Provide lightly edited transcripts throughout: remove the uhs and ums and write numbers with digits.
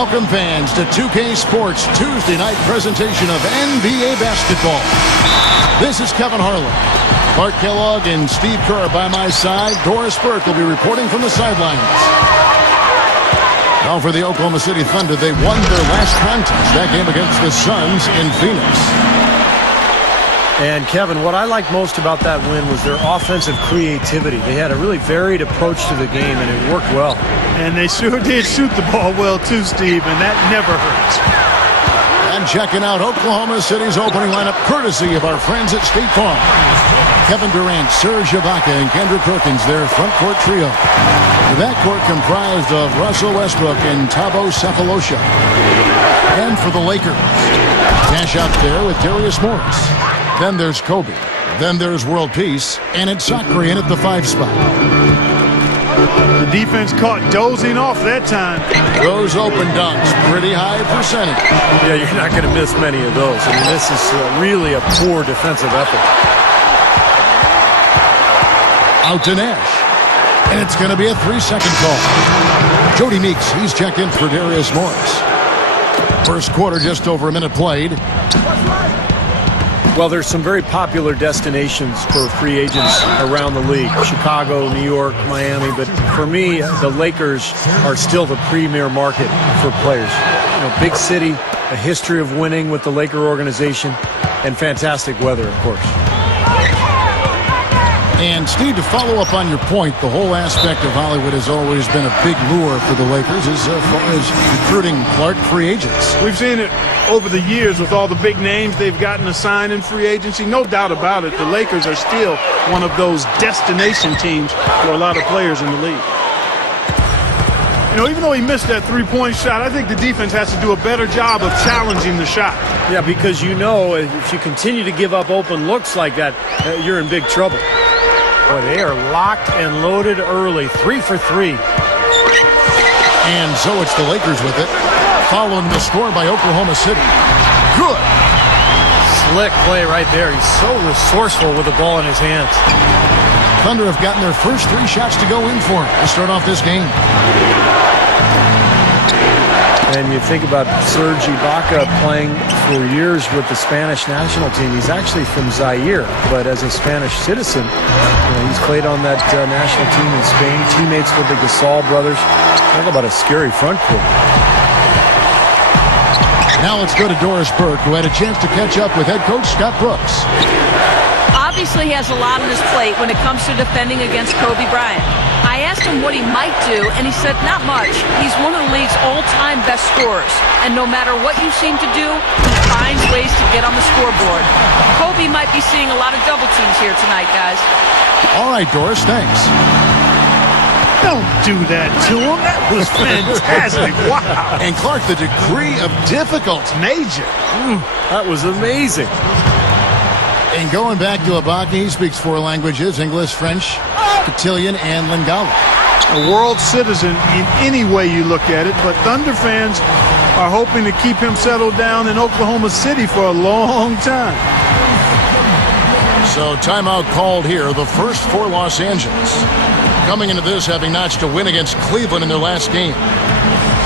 Welcome fans to 2K Sports Tuesday night presentation of NBA basketball. This is Kevin Harlan. Clark Kellogg and Steve Kerr by my side. Doris Burke will be reporting from the sidelines. Now for the Oklahoma City Thunder, they won their last contest, that game against the Suns in Phoenix. And Kevin, what I liked most about that win was their offensive creativity. They had a really varied approach to the game, and it worked well. And they sure did shoot the ball well too, Steve, and that never hurts. And checking out Oklahoma City's opening lineup, courtesy of our friends at State Farm. Kevin Durant, Serge Ibaka, and Kendrick Perkins, their front court trio. The backcourt comprised of Russell Westbrook and Thabo Sefolosha. And for the Lakers, Nash out there with Darius Morris. Then there's Kobe. Then there's World Peace. And it's Sakarian at the 5 spot. The defense caught dozing off that time. Those open dunks, pretty high percentage. Yeah, you're not going to miss many of those. I mean, this is really a poor defensive effort. Out to Nash. And it's going to be a 3-second call. Jody Meeks, he's checked in for Darius Morris. First quarter, just over a minute played. Well, there's some very popular destinations for free agents around the league. Chicago, New York, Miami. But for me, the Lakers are still the premier market for players. You know, big city, a history of winning with the Laker organization, and fantastic weather, of course. And, Steve, to follow up on your point, the whole aspect of Hollywood has always been a big lure for the Lakers as far as recruiting Clark free agents. We've seen it over the years with all the big names they've gotten assigned in free agency. No doubt about it, the Lakers are still one of those destination teams for a lot of players in the league. You know, even though he missed that three-point shot, I think the defense has to do a better job of challenging the shot. Yeah, because you know if you continue to give up open looks like that, you're in big trouble. Boy, they are locked and loaded early. 3 for 3. And so it's the Lakers with it. Following the score by Oklahoma City. Good. Slick play right there. He's so resourceful with the ball in his hands. Thunder have gotten their first 3 shots to go in for him to start off this game. And you think about Serge Ibaka playing for years with the Spanish national team. He's actually from Zaire, but as a Spanish citizen, he's played on that national team in Spain, teammates with the Gasol brothers. Talk about a scary front court. Now let's go to Doris Burke, who had a chance to catch up with head coach Scott Brooks. Obviously, he has a lot on his plate when it comes to defending against Kobe Bryant. I asked him what he might do, and he said not much. He's one of the league's all-time best scorers, and no matter what you seem to do, he finds ways to get on the scoreboard. Kobe might be seeing a lot of double teams here tonight, guys. All right, Doris, thanks. Don't do that to him. That was fantastic. Wow. And Clark, the degree of difficulty. Major. That was amazing. And going back to Ibaka, he speaks 4 languages, English, French, Cotillion, and Lingala. A world citizen in any way you look at it, but Thunder fans are hoping to keep him settled down in Oklahoma City for a long time. So timeout called here, the first for Los Angeles. Coming into this, having notched a win against Cleveland in their last game.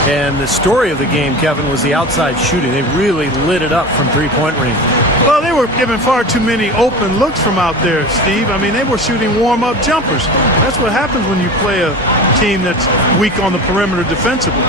And the story of the game, Kevin, was the outside shooting. They really lit it up from three-point range. Well, they were giving far too many open looks from out there, Steve. I mean, they were shooting warm-up jumpers. That's what happens when you play a team that's weak on the perimeter defensively.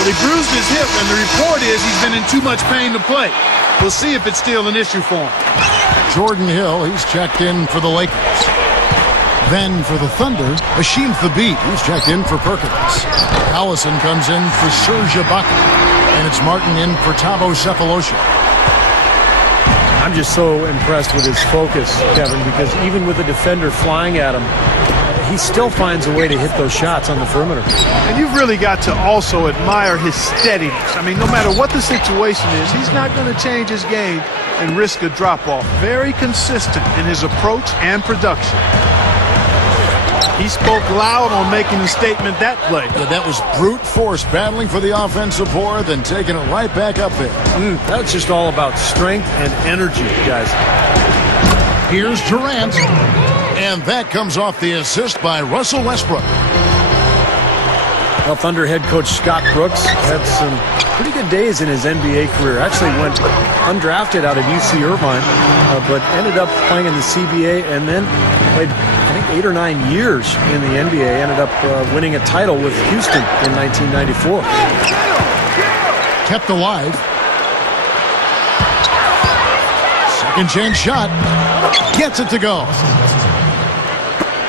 He bruised his hip, and the report is he's been in too much pain to play. We'll see if it's still an issue for him. Jordan Hill, he's checked in for the Lakers. Then for the Thunder, Hasheem Thabeet, who's checked in for Perkins. Allison comes in for Serge Ibaka. And it's Martin in for Thabo Sefolosha. I'm just so impressed with his focus, Kevin, because even with the defender flying at him, he still finds a way to hit those shots on the perimeter. And you've really got to also admire his steadiness. I mean, no matter what the situation is, he's not going to change his game and risk a drop-off. Very consistent in his approach and production. He spoke loud on making a statement that play. Yeah, that was brute force, battling for the offensive board, then taking it right back up there. That's just all about strength and energy, guys. Here's Durant. And that comes off the assist by Russell Westbrook. Well, Thunder head coach Scott Brooks had some pretty good days in his NBA career. Actually went undrafted out of UC Irvine, but ended up playing in the CBA and then played, I think, 8 or 9 years in the NBA. Ended up winning a title with Houston in 1994. Kept alive. Second chance shot. Gets it to go.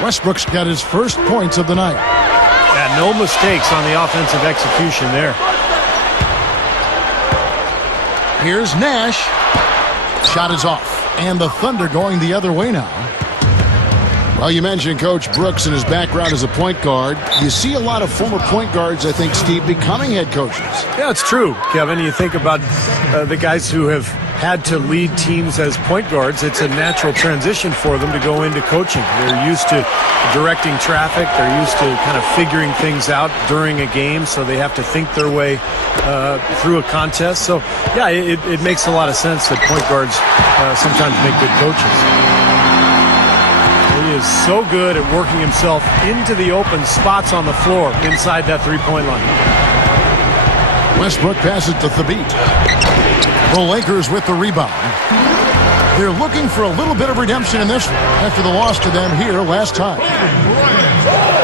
Westbrook's got his first points of the night. Yeah, no mistakes on the offensive execution there. Here's Nash. Shot is off. And the Thunder going the other way now. Well, you mentioned Coach Brooks and his background as a point guard. You see a lot of former point guards, I think, Steve, becoming head coaches. Yeah, it's true, Kevin. You think about the guys who have had to lead teams as point guards. It's a natural transition for them to go into coaching. They're used to directing traffic. They're used to kind of figuring things out during a game, so they have to think their way through a contest. So, yeah, it makes a lot of sense that point guards sometimes make good coaches. He is so good at working himself into the open spots on the floor inside that three-point line. Westbrook passes to Thabit. The Lakers with the rebound. They're looking for a little bit of redemption in this one after the loss to them here last time.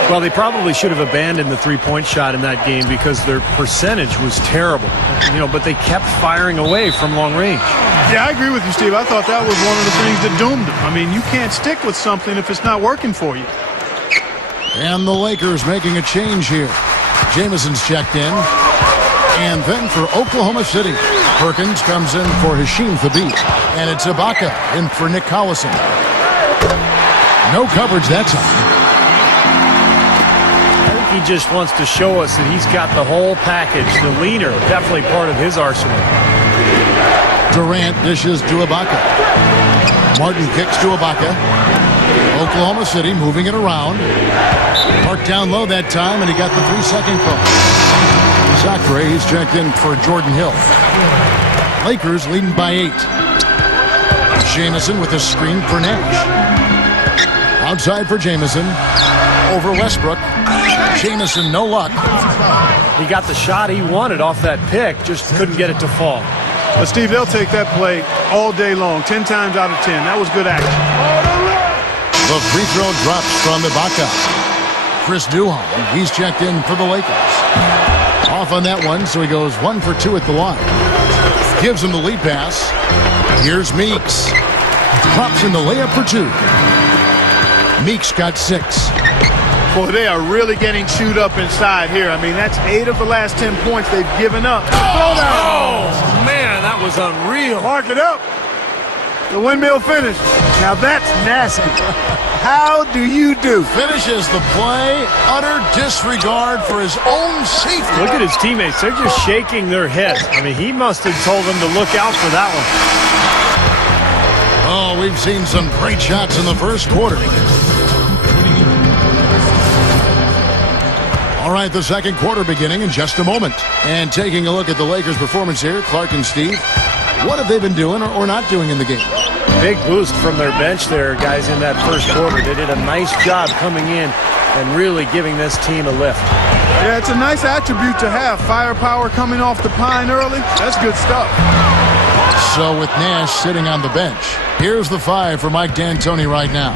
Well, they probably should have abandoned the three-point shot in that game because their percentage was terrible. But they kept firing away from long range. Yeah, I agree with you, Steve. I thought that was one of the things that doomed them. I mean, you can't stick with something if it's not working for you. And the Lakers making a change here. Jamison's checked in. And then for Oklahoma City, Perkins comes in for Hasheem Thabit. And it's Ibaka in for Nick Collison. No coverage that time. I think he just wants to show us that he's got the whole package. The leaner, definitely part of his arsenal. Durant dishes to Ibaka. Martin kicks to Ibaka. Oklahoma City moving it around. Marked down low that time, and he got the 3-second call. Zachary, he's checked in for Jordan Hill. Lakers leading by 8. Jamison with a screen for Nash. Outside for Jamison. Over Westbrook. Jamison, no luck. He got the shot he wanted off that pick, just couldn't get it to fall. But, Steve, they'll take that play all day long, 10 times out of 10. That was good action. The free throw drops from Ibaka. Chris Duhon, he's checked in for the Lakers. Off on that one, so he goes 1 for 2 at the line. Gives him the lead pass. Here's Meeks. Drops in the layup for 2. Meeks got 6. Boy, they are really getting chewed up inside here. I mean, that's 8 of the last 10 points they've given up. Oh, man, that was unreal. Mark it up. The windmill finish. Now that's nasty. How do you do? Finishes the play. Utter disregard for his own safety. Look at his teammates. They're just shaking their heads. I mean, he must have told them to look out for that one. Oh, we've seen some great shots in the first quarter. All right, the second quarter beginning in just a moment. And taking a look at the Lakers' performance here, Clark and Steve, what have they been doing or not doing in the game? Big boost from their bench there, guys, in that first quarter. They did a nice job coming in and really giving this team a lift. Yeah, it's a nice attribute to have. Firepower coming off the pine early. That's good stuff. So with Nash sitting on the bench, here's the 5 for Mike D'Antoni right now.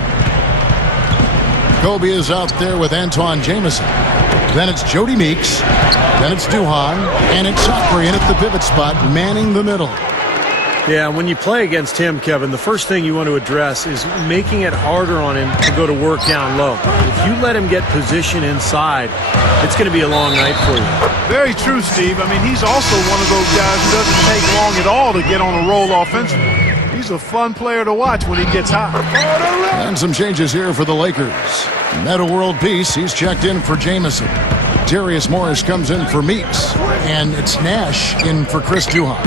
Kobe is out there with Antoine Jamison. Then it's Jody Meeks. Then it's Duhon. And it's Zachary in at the pivot spot, manning the middle. Yeah, when you play against him, Kevin, the first thing you want to address is making it harder on him to go to work down low. If you let him get position inside, it's going to be a long night for you. Very true, Steve. I mean, he's also one of those guys who doesn't take long at all to get on a roll offensively. He's a fun player to watch when he gets hot. And some changes here for the Lakers. Meta World Peace, he's checked in for Jamison. Darius Morris comes in for Meeks. And it's Nash in for Chris Duhon.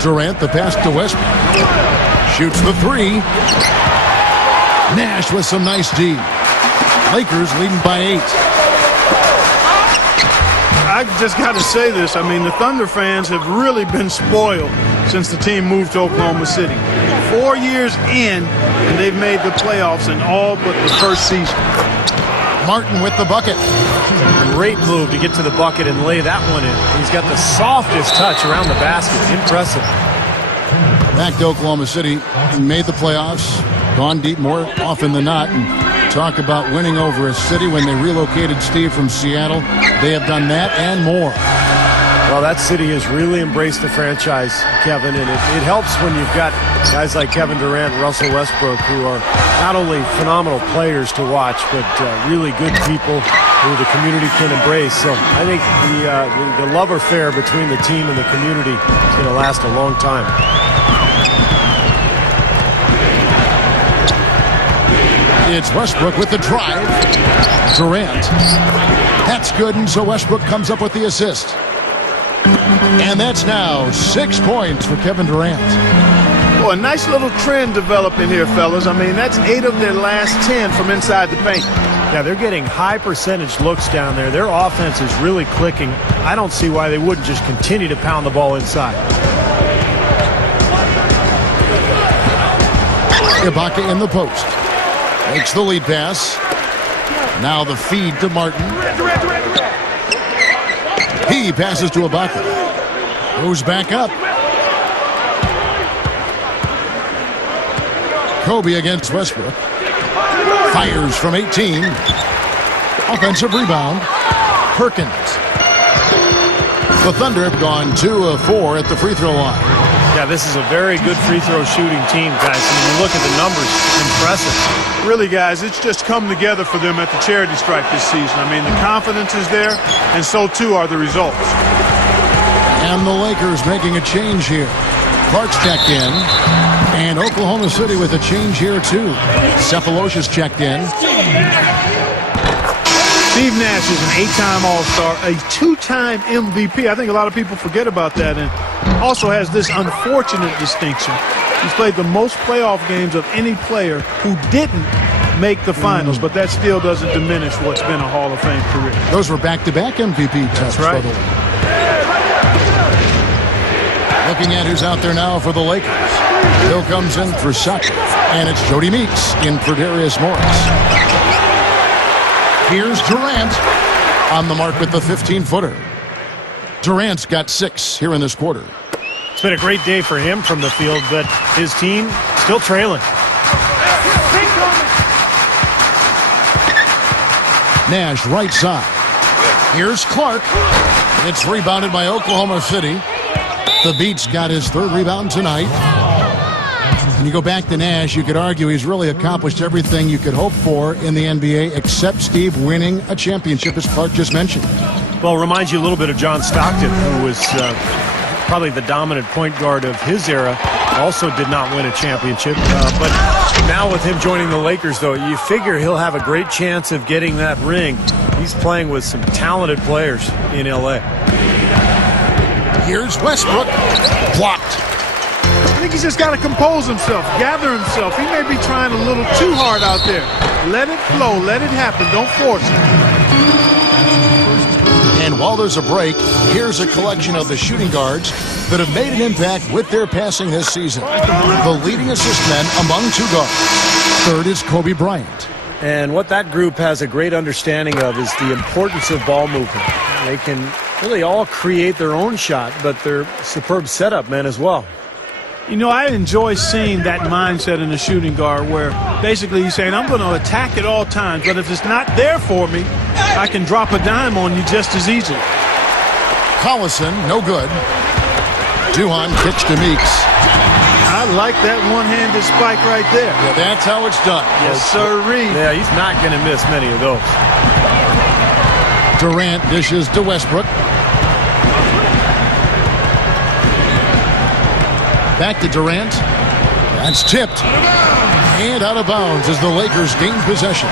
Durant, the pass to Westbrook. Shoots the three. Nash with some nice D. Lakers leading by 8. I just got to say this. I mean, the Thunder fans have really been spoiled since the team moved to Oklahoma City. 4 years in, and they've made the playoffs in all but the first season. Martin with the bucket. Great move to get to the bucket and lay that one in. He's got the softest touch around the basket. Impressive. Back to Oklahoma City. Made the playoffs. Gone deep more often than not. And talk about winning over a city when they relocated Steve from Seattle. They have done that and more. Well, that city has really embraced the franchise, Kevin, and it helps when you've got guys like Kevin Durant and Russell Westbrook who are not only phenomenal players to watch, but really good people who the community can embrace. So I think the love affair between the team and the community is going to last a long time. It's Westbrook with the drive. Durant. That's good, and so Westbrook comes up with the assist. And that's now 6 points for Kevin Durant. Well, a nice little trend developing here, fellas. I mean, that's 8 of their last 10 from inside the paint. Yeah, they're getting high percentage looks down there. Their offense is really clicking. I don't see why they wouldn't just continue to pound the ball inside. Ibaka in the post. Makes the lead pass. Now the feed to Martin. He passes to Ibaka. Goes back up. Kobe against Westbrook. Fires from 18. Offensive rebound. Perkins. The Thunder have gone 2 of 4 at the free throw line. Yeah, this is a very good free throw shooting team, guys. When you look at the numbers, impressive. Really, guys, it's just come together for them at the charity stripe this season. I mean, the confidence is there, and so too are the results. And the Lakers making a change here. Clark's checked in. And Oklahoma City with a change here, too. Cephalosha's checked in. Steve Nash is an 8-time All-Star, a 2-time MVP. I think a lot of people forget about that, and also has this unfortunate distinction. He's played the most playoff games of any player who didn't make the finals, but that still doesn't diminish what's been a Hall of Fame career. Those were back-to-back MVP tests. That's right. Looking at who's out there now for the Lakers. Bill comes in for Sutton, and it's Jody Meeks in for Darius Morris. Here's Durant on the mark with the 15-footer. Durant's got 6 here in this quarter. It's been a great day for him from the field, but his team still trailing. Nash right side. Here's Clark. It's rebounded by Oklahoma City. The Beats got his 3rd rebound tonight. And you go back to Nash, you could argue he's really accomplished everything you could hope for in the NBA except, Steve, winning a championship, as Clark just mentioned. Well, it reminds you a little bit of John Stockton, who was probably the dominant point guard of his era. Also did not win a championship. But now with him joining the Lakers, though, you figure he'll have a great chance of getting that ring. He's playing with some talented players in L.A. Here's Westbrook. Blocked. I think he's just got to compose himself, gather himself. He may be trying a little too hard out there. Let it flow. Let it happen. Don't force it. And while there's a break, here's a collection of the shooting guards that have made an impact with their passing this season. The leading assist men among 2 guards. 3rd is Kobe Bryant. And what that group has a great understanding of is the importance of ball movement. They can really all create their own shot, but they're superb setup men as well. You know, I enjoy seeing that mindset in a shooting guard where basically he's saying, I'm going to attack at all times, but if it's not there for me, I can drop a dime on you just as easily. Collison, no good. Duhon kicks to Meeks. I like that one-handed spike right there. Yeah, that's how it's done. Yes, sirree. Yeah, he's not going to miss many of those. Durant dishes to Westbrook. Back to Durant. That's tipped. And out of bounds as the Lakers gain possession.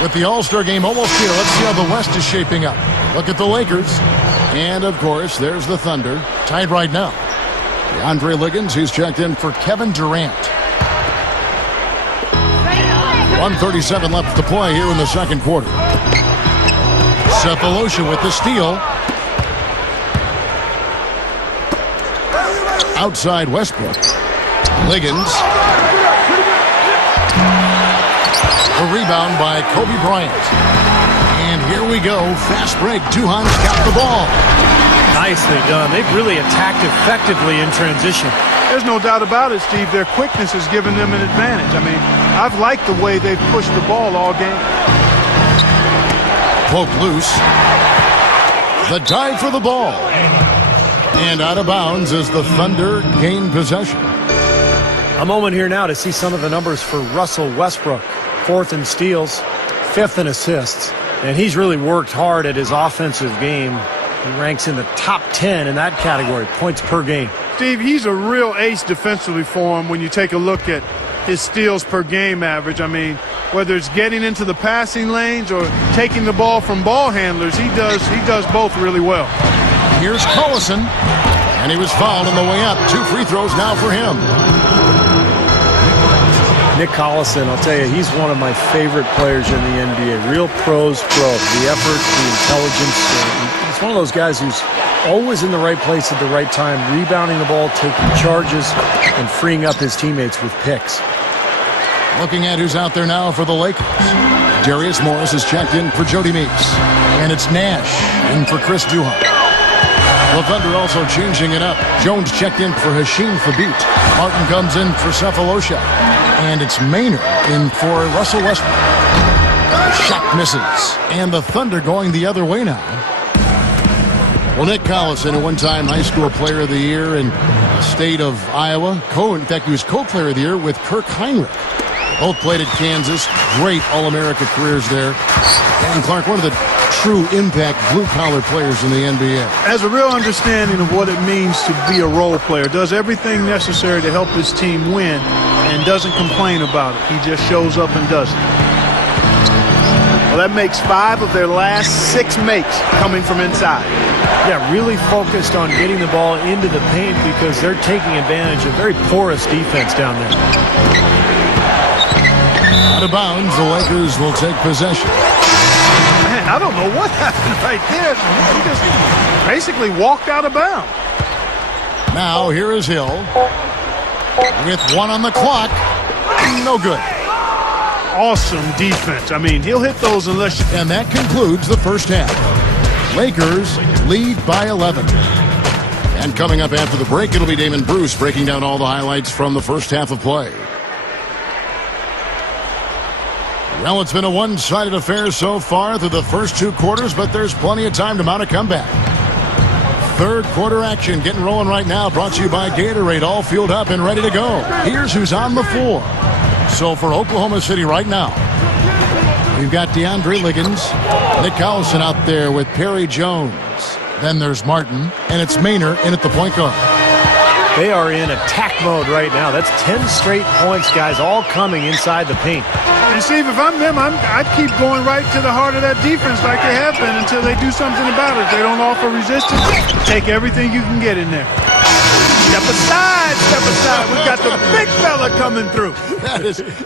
With the All-Star game almost here, let's see how the West is shaping up. Look at the Lakers. And, of course, there's the Thunder. Tied right now. DeAndre Liggins, who's checked in for Kevin Durant. 1:37 left to play here in the second quarter. Cephalosha with the steal. Outside Westbrook. Liggins. A rebound by Kobe Bryant. And here we go. Fast break. Duhan's got the ball. Nicely done. They've really attacked effectively in transition. There's no doubt about it, Steve. Their quickness has given them an advantage. I mean, I've liked the way they've pushed the ball all game. Poke loose. The dive for the ball. And out of bounds as the Thunder gain possession. A moment here now to see some of the numbers for Russell Westbrook. 4th in steals, 5th in assists. And he's really worked hard at his offensive game. He ranks in the top 10 in that category, points per game. Steve, he's a real ace defensively for him when you take a look at his steals per game average. I mean, whether it's getting into the passing lanes or taking the ball from ball handlers, he does both really well. Here's Collison, and he was fouled on the way up. 2 free throws now for him. Nick Collison, I'll tell you, he's one of my favorite players in the NBA. Real pros pro. The effort, the intelligence. He's one of those guys who's always in the right place at the right time, rebounding the ball, taking charges, and freeing up his teammates with picks. Looking at who's out there now for the Lakers. Darius Morris is checked in for Jody Meeks. And it's Nash in for Chris Duhon. The Thunder also changing it up. Jones checked in for Hashim Thabit. Martin comes in for Cephalosha. And it's Maynard in for Russell Westbrook. Shot misses. And the Thunder going the other way now. Well, Nick Collison, a one-time high school player of the year in the state of Iowa. In fact, he was co-player of the year with Kirk Heinrich. Both played at Kansas. Great All-America careers there. And Clark, one of the true impact blue-collar players in the NBA. Has a real understanding of what it means to be a role player. Does everything necessary to help his team win and doesn't complain about it. He just shows up and does it. Well, that makes 5 of their last 6 makes coming from inside. Yeah, really focused on getting the ball into the paint because they're taking advantage of very porous defense down there. Out of bounds, the Lakers will take possession. Man, I don't know what happened right there. He just basically walked out of bounds. Now, here is Hill. With 1 on the clock. No good. Awesome defense. I mean, he'll hit those unless you... And that concludes the first half. Lakers lead by 11. And coming up after the break, it'll be Damon Bruce breaking down all the highlights from the first half of play. Well, it's been a one-sided affair so far through the first 2 quarters, but there's plenty of time to mount a comeback. Third quarter action getting rolling right now, brought to you by Gatorade, all fueled up and ready to go. Here's who's on the floor. So for Oklahoma City right now, we've got DeAndre Liggins, Nick Collison out there with Perry Jones. Then there's Martin, and it's Maynard in at the point guard. They are in attack mode right now. That's 10 straight points, guys, all coming inside the paint. And Steve, if I'm them, I'd keep going right to the heart of that defense like they have been until they do something about it. If they don't offer resistance, take everything you can get in there. Step aside, step aside. We've got the big fella coming through.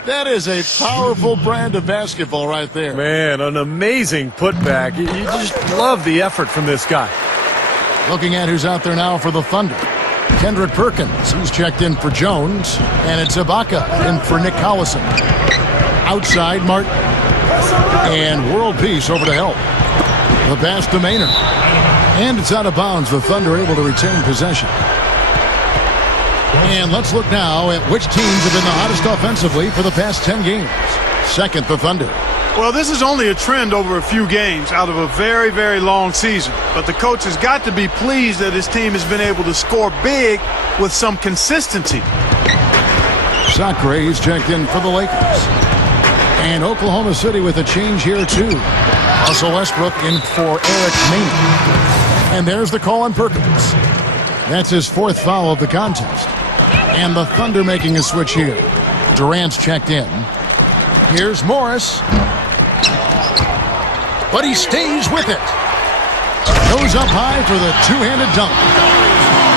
That is a powerful brand of basketball right there. Man, an amazing putback. You just love the effort from this guy. Looking at who's out there now for the Thunder. Kendrick Perkins, he's checked in for Jones. And it's Ibaka in for Nick Collison. Outside, Martin. And world peace over to help. The pass to Maynard. And it's out of bounds. The Thunder able to retain possession. And let's look now at which teams have been the hottest offensively for the past 10 games. Second, the Thunder. Well, this is only a trend over a few games out of a very, very long season. But the coach has got to be pleased that his team has been able to score big with some consistency. Sacre, he's checked in for the Lakers. And Oklahoma City with a change here, too. Russell Westbrook in for Eric Maynard. And there's the call on Perkins. That's his 4th foul of the contest. And the Thunder making a switch here. Durant's checked in. Here's Morris. But he stays with it. Goes up high for the two-handed dunk.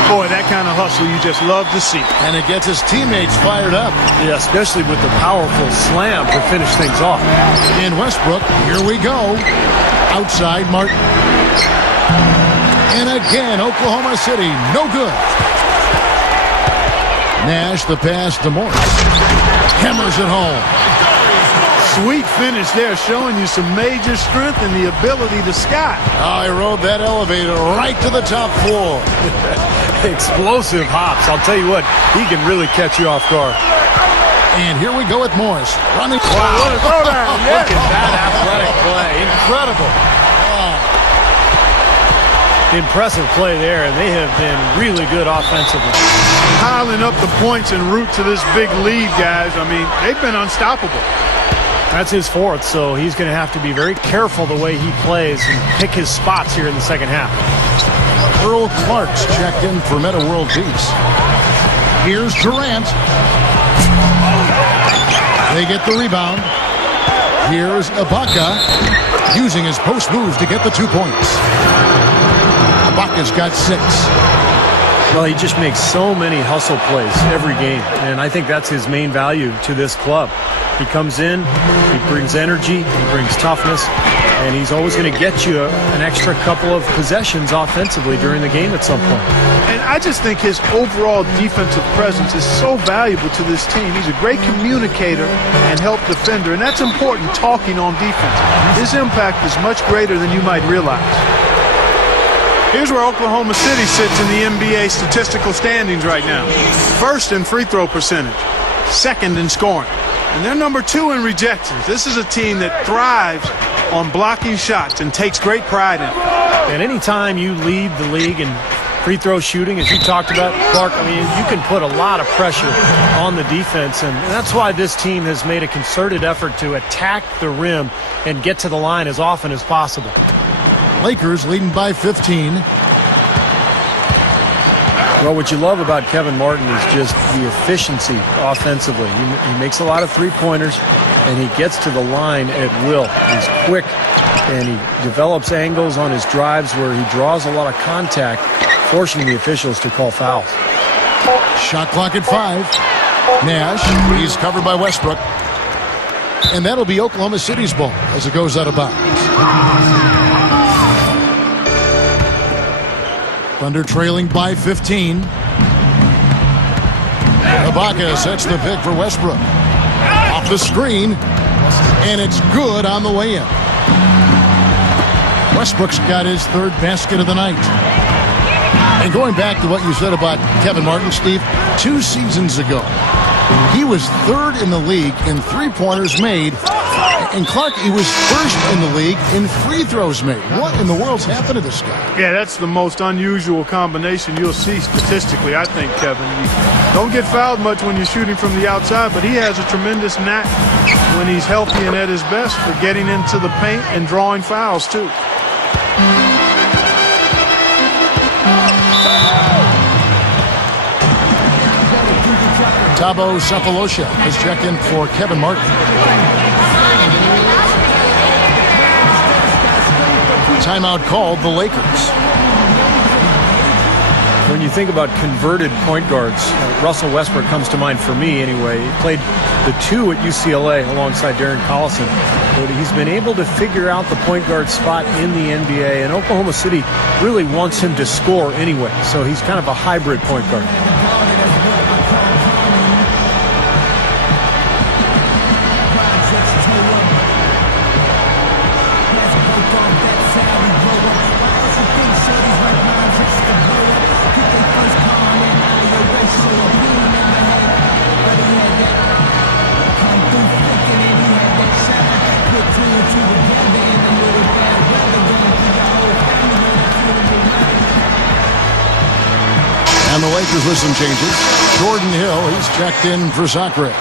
Boy, that kind of hustle you just love to see. And it gets his teammates fired up. Yeah, especially with the powerful slam to finish things off. In Westbrook, here we go. Outside Martin. And again, Oklahoma City, no good. Nash, the pass to Morris. Hammers it home. Sweet finish there, showing you some major strength and the ability to sky. Oh, he rode that elevator right to the top floor. Explosive hops. I'll tell you what, he can really catch you off guard. And here we go with Morris. Running. Wow, what a throwdown. Look at that athletic play. Incredible. Impressive play there, and they have been really good offensively. Piling up the points en route to this big lead, guys. I mean, they've been unstoppable. That's his 4th, so he's going to have to be very careful the way he plays and pick his spots here in the second half. Earl Clark's checked in for Meta World Peace. Here's Durant. They get the rebound. Here's Ibaka using his post move to get the 2 points. Ibaka's got 6. Well, he just makes so many hustle plays every game, and I think that's his main value to this club. He comes in, he brings energy, he brings toughness, and he's always going to get you an extra couple of possessions offensively during the game at some point. And I just think his overall defensive presence is so valuable to this team. He's a great communicator and help defender, and that's important talking on defense. His impact is much greater than you might realize. Here's where Oklahoma City sits in the NBA statistical standings right now. 1st in free throw percentage, 2nd in scoring. And they're number 2 in rejections. This is a team that thrives on blocking shots and takes great pride in it. And anytime you lead the league in free throw shooting, as you talked about, Clark, I mean, you can put a lot of pressure on the defense, and that's why this team has made a concerted effort to attack the rim and get to the line as often as possible. Lakers leading by 15. Well, what you love about Kevin Martin is just the efficiency offensively. He makes a lot of three-pointers, and he gets to the line at will. He's quick, and he develops angles on his drives where he draws a lot of contact, forcing the officials to call fouls. Shot clock at 5. Nash, he's covered by Westbrook. And that'll be Oklahoma City's ball as it goes out of bounds. Thunder trailing by 15. Ibaka sets the pick for Westbrook. Off the screen, and it's good on the way in. Westbrook's got his 3rd basket of the night. And going back to what you said about Kevin Martin, Steve, 2 seasons ago, he was 3rd in the league in three-pointers made. And Clark, he was 1st in the league in free throws made. What in the world's happened to this guy? Yeah, that's the most unusual combination you'll see statistically, I think, Kevin. You don't get fouled much when you're shooting from the outside, but he has a tremendous knack when he's healthy and at his best for getting into the paint and drawing fouls, too. Thabo Sefolosha has checked in for Kevin Martin. Timeout called the Lakers. When you think about converted point guards, Russell Westbrook comes to mind for me anyway. He played the 2 at UCLA alongside Darren Collison. But he's been able to figure out the point guard spot in the NBA, and Oklahoma City really wants him to score anyway. So he's kind of a hybrid point guard. And the Lakers with some changes. Jordan Hill, he's checked in for Sacre.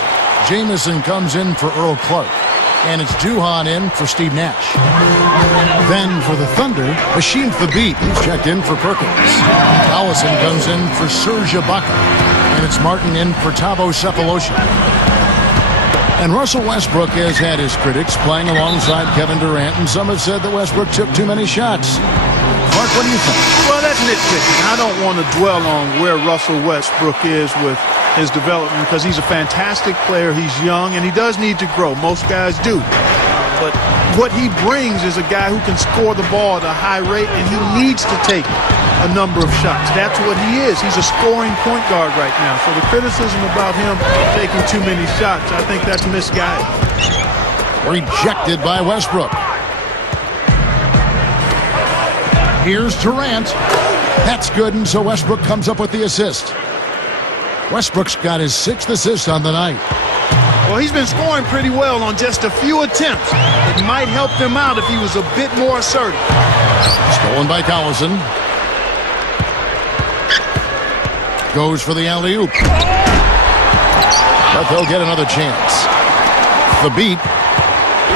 Jamison comes in for Earl Clark. And it's Duhan in for Steve Nash. Then for the Thunder, Hashim Thabit, who's checked in for Perkins. Allison comes in for Serge Ibaka. And it's Martin in for Thabo Sefolosha. And Russell Westbrook has had his critics playing alongside Kevin Durant, and some have said that Westbrook took too many shots. Mark, what do you think? Well, that's nitpicking. I don't want to dwell on where Russell Westbrook is with his development because he's a fantastic player. He's young, and he does need to grow. Most guys do. But what he brings is a guy who can score the ball at a high rate, and he needs to take a number of shots. That's what he is. He's a scoring point guard right now. So the criticism about him taking too many shots, I think that's misguided. Rejected by Westbrook. Here's Durant. That's good, and so Westbrook comes up with the assist. Westbrook's got his 6th assist on the night. Well, he's been scoring pretty well on just a few attempts. It might help them out if he was a bit more assertive. Stolen by Collison. Goes for the alley-oop. But they'll get another chance. The beat.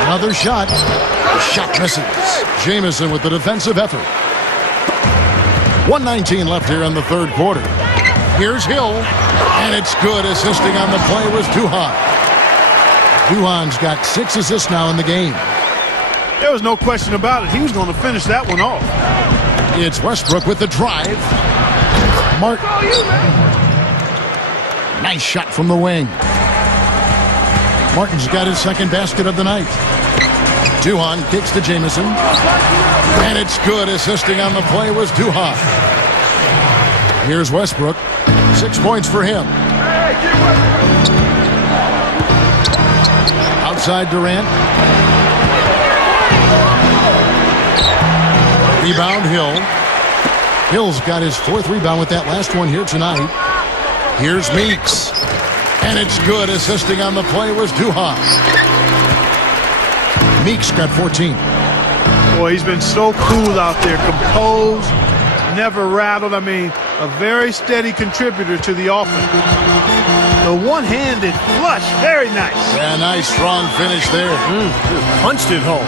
Another shot. The shot misses. Jamison with the defensive effort. 1:19 left here in the third quarter. Here's Hill. And it's good. Assisting on the play was Duhan. Duhan's got 6 assists now in the game. There was no question about it. He was going to finish that one off. It's Westbrook with the drive. Martin. Nice shot from the wing. Martin's got his 2nd basket of the night. Duhan kicks to Jamison. And it's good. Assisting on the play was Duhan. Here's Westbrook. 6 points for him. Outside Durant. Rebound Hill. Hill's got his 4th rebound with that last one here tonight. Here's Meeks. And it's good. Assisting on the play was Duhan. Meeks got 14. Boy, he's been so cool out there. Composed, never rattled. I mean, a very steady contributor to the offense. The one-handed flush, very nice. Yeah, nice strong finish there. Punched it home.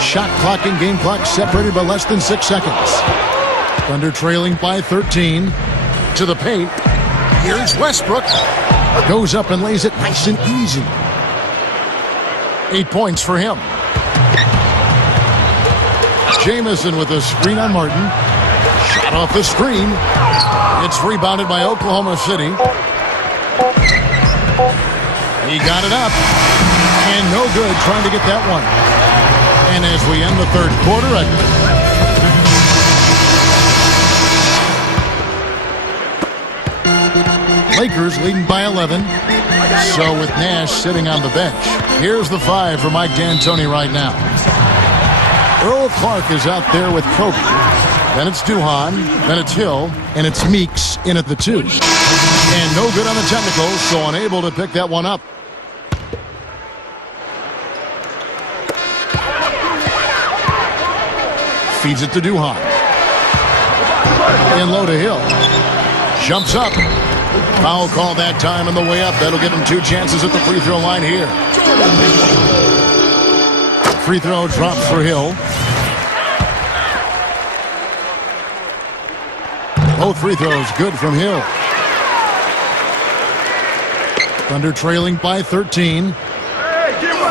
Shot clock and game clock separated by less than 6 seconds. Thunder trailing by 13. To the paint. Here's Westbrook. Goes up and lays it nice and easy. 8 points for him. Jamison with a screen on Martin. Shot off the screen. It's rebounded by Oklahoma City. He got it up. And no good trying to get that one. And as we end the third quarter, Lakers leading by 11. So with Nash sitting on the bench, here's the 5 for Mike D'Antoni right now. Earl Clark is out there with Kobe. Then it's Duhan. Then it's Hill. And it's Meeks in at the 2. And no good on the technicals, so unable to pick that one up. Feeds it to Duhan. In low to Hill. Jumps up. Foul call that time on the way up. That'll give him 2 chances at the free throw line here. Free throw drops for Hill. Both free throws good from Hill. Thunder trailing by 13.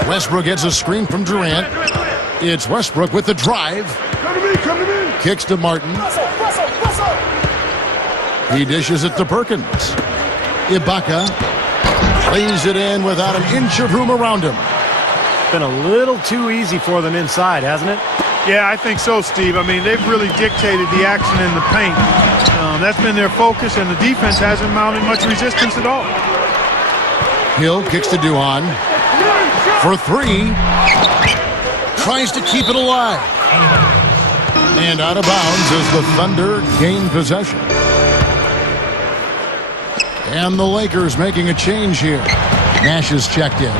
Westbrook gets a screen from Durant. It's Westbrook with the drive. Kicks to Martin. He dishes it to Perkins. Ibaka lays it in without an inch of room around him. Been a little too easy for them inside, hasn't it? Yeah, I think so, Steve. I mean, they've really dictated the action in the paint. That's been their focus, and the defense hasn't mounted much resistance at all. Hill kicks to Duhan. For 3. Tries to keep it alive. And out of bounds as the Thunder gain possession. And the Lakers making a change here. Nash is checked in.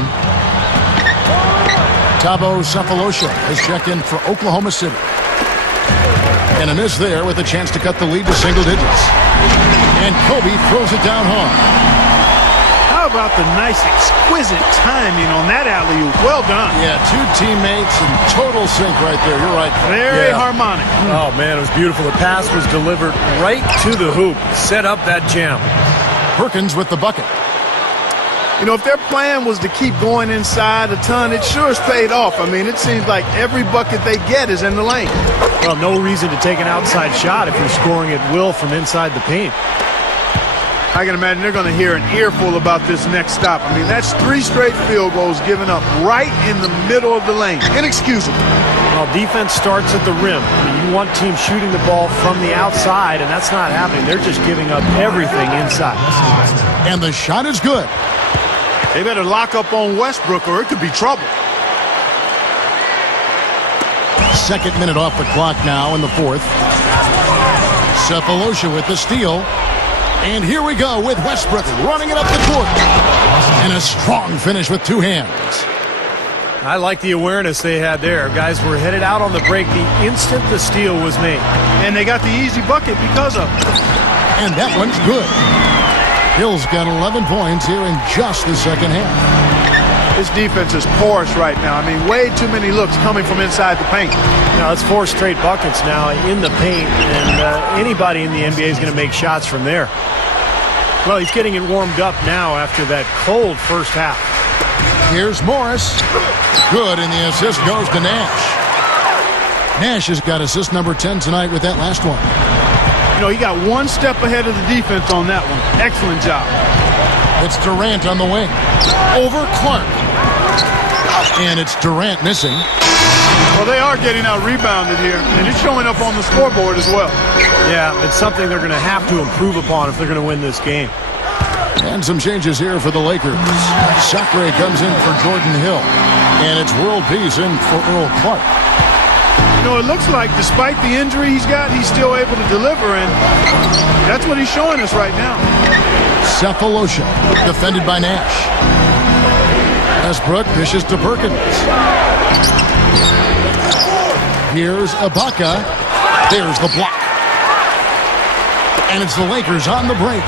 Thabo Sefolosha has checked in for Oklahoma City. And a miss there with a chance to cut the lead to single digits. And Kobe throws it down hard. How about the nice, exquisite timing on that alley-oop? Well done. Yeah, two teammates in total sync right there. You're right. Very harmonic. Oh, man, it was beautiful. The pass was delivered right to the hoop. Set up that jam. Perkins with the bucket. You know, if their plan was to keep going inside a ton, it sure has paid off. I mean, it seems like every bucket they get is in the lane. Well, no reason to take an outside shot if you're scoring at will from inside the paint. I can imagine they're going to hear an earful about this next stop. I mean, that's 3 straight field goals given up right in the middle of the lane. Inexcusable. Well, defense starts at the rim. I mean, you want teams shooting the ball from the outside, and that's not happening. They're just giving up everything inside. And the shot is good. They better lock up on Westbrook or it could be trouble. Second minute off the clock now in the fourth. Cephalosha with the steal. And here we go with Westbrook running it up the court. And a strong finish with 2 hands. I like the awareness they had there. Guys were headed out on the break the instant the steal was made. And they got the easy bucket because of it. And that one's good. Hill's got 11 points here in just the second half. This defense is porous right now. I mean, way too many looks coming from inside the paint. Now, it's 4 straight buckets now in the paint, and anybody in the NBA is going to make shots from there. Well, he's getting it warmed up now after that cold first half. Here's Morris. Good, and the assist goes to Nash. Nash has got assist number 10 tonight with that last one. You know, he got 1 step ahead of the defense on that one. Excellent job. It's Durant on the wing. Over Clark. And it's Durant missing. Well, they are getting out rebounded here, and it's showing up on the scoreboard as well. Yeah, it's something they're going to have to improve upon if they're going to win this game. And some changes here for the Lakers. Sacre comes in for Jordan Hill. And it's world peace in for Earl Clark. You know, it looks like despite the injury he's got, he's still able to deliver, and that's what he's showing us right now. Cephalosha, defended by Nash. Westbrook dishes to Perkins. Here's Ibaka. There's the block. And it's the Lakers on the break.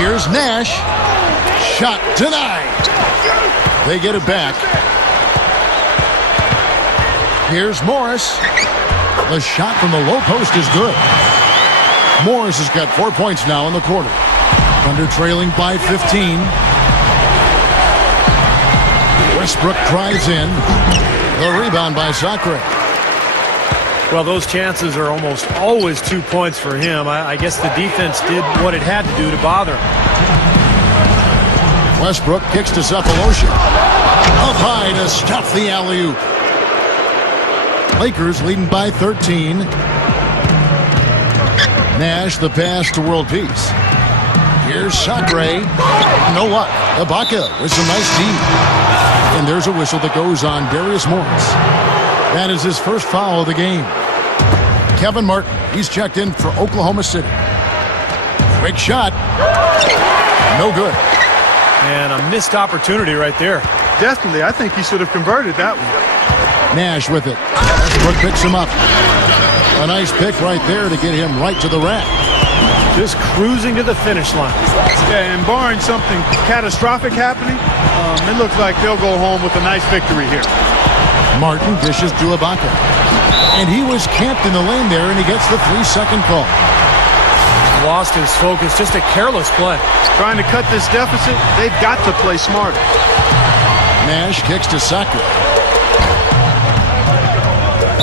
Here's Nash. Shot denied. They get it back. Here's Morris. The shot from the low post is good. Morris has got 4 points now in the quarter. Thunder trailing by 15. Westbrook drives in. The rebound by Sacre. Well, those chances are almost always 2 points for him. I guess the defense did what it had to do to bother him. Westbrook kicks to Cephalosha. Up high to stuff the alley-oop. Lakers leading by 13. Nash the pass to world peace. Here's Sacre. No luck. Ibaka with some nice D. And there's a whistle that goes on Darius Morris. That is his first foul of the game. Kevin Martin, he's checked in for Oklahoma City. Quick shot. No good. And a missed opportunity right there. Definitely, I think he should have converted that one. Nash with it. Westbrook picks him up. A nice pick right there to get him right to the rack. Just cruising to the finish line. Yeah, and barring something catastrophic happening, it looks like they'll go home with a nice victory here. Martin dishes to Ibaka. And he was camped in the lane there, and he gets the 3-second call. Lost his focus. Just a careless play. Trying to cut this deficit, they've got to play smarter. Nash kicks to Sacre.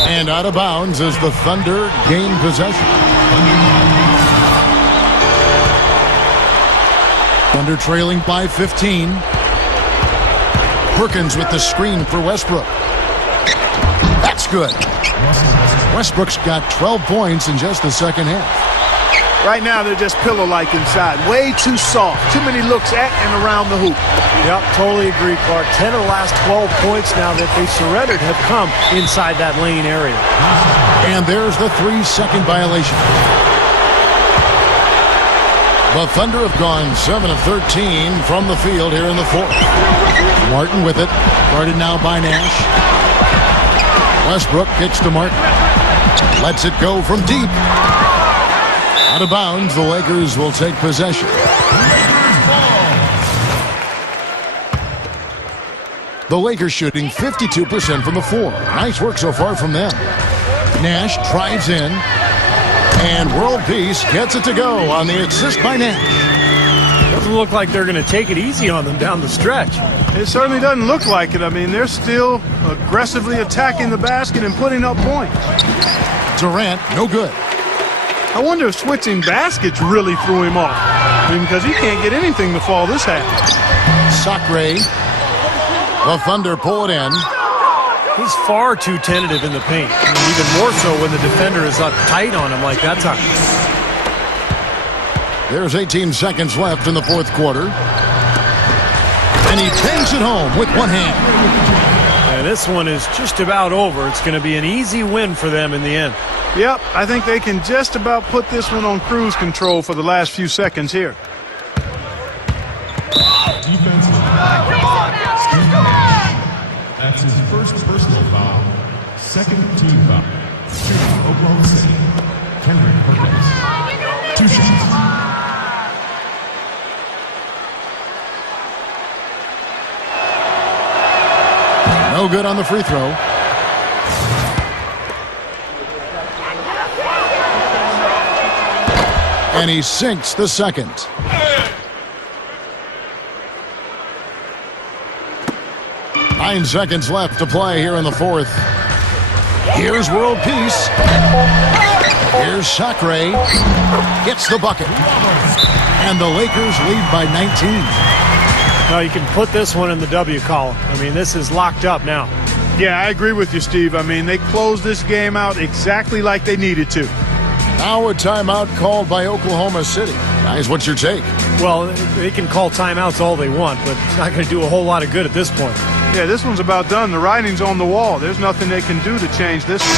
And out of bounds as the Thunder gain possession. Thunder trailing by 15. Perkins with the screen for Westbrook. That's good. Westbrook's got 12 points in just the second half. Right now, they're just pillow-like inside. Way too soft. Too many looks at and around the hoop. Yep, totally agree, Clark. 10 of the last 12 points now that they surrendered have come inside that lane area. And there's the 3-second violation. The Thunder have gone 7 of 13 from the field here in the fourth. Martin with it. Guarded now by Nash. Westbrook kicks to Martin. Lets it go from deep. Out of bounds, the Lakers will take possession. The Lakers shooting 52% from the floor. Nice work so far from them. Nash drives in, and World Peace gets it to go on the assist by Nash. Doesn't look like they're going to take it easy on them down the stretch. It certainly doesn't look like it. I mean, they're still aggressively attacking the basket and putting up points. Durant, no good. I wonder if switching baskets really threw him off. I mean, because he can't get anything to fall this half. Sacre. The Thunder pull it in. He's far too tentative in the paint. I mean, even more so when the defender is up tight on him like that time. There's 18 seconds left in the fourth quarter. And he takes it home with one hand. And this one is just about over. It's going to be an easy win for them in the end. Yep, I think they can just about put this one on cruise control for the last few seconds here. That's his first personal foul, second team foul. Oklahoma City, Kendrick Perkins. 2 shots. No good on the free throw. And he sinks the second. Nine seconds left to play here in the fourth. Here's World Peace. Here's Sacre. Gets the bucket. And the Lakers lead by 19. Now you can put this one in the W column. I mean, this is locked up now. Yeah, I agree with you, Steve. I mean, they closed this game out exactly like they needed to. Now a timeout called by Oklahoma City. Guys, what's your take? Well, they can call timeouts all they want, but it's not going to do a whole lot of good at this point. Yeah, this one's about done. The writing's on the wall. There's nothing they can do to change this one.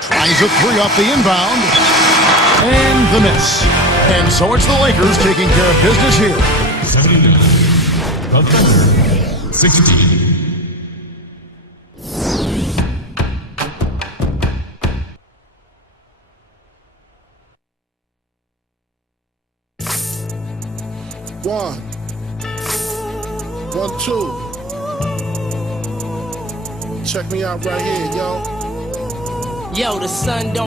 Tries a three off the inbound. And the miss. And so it's the Lakers taking care of business here. 79. The Thunder, 16. One, 2. Check me out right here, yo. Yo, the sun don't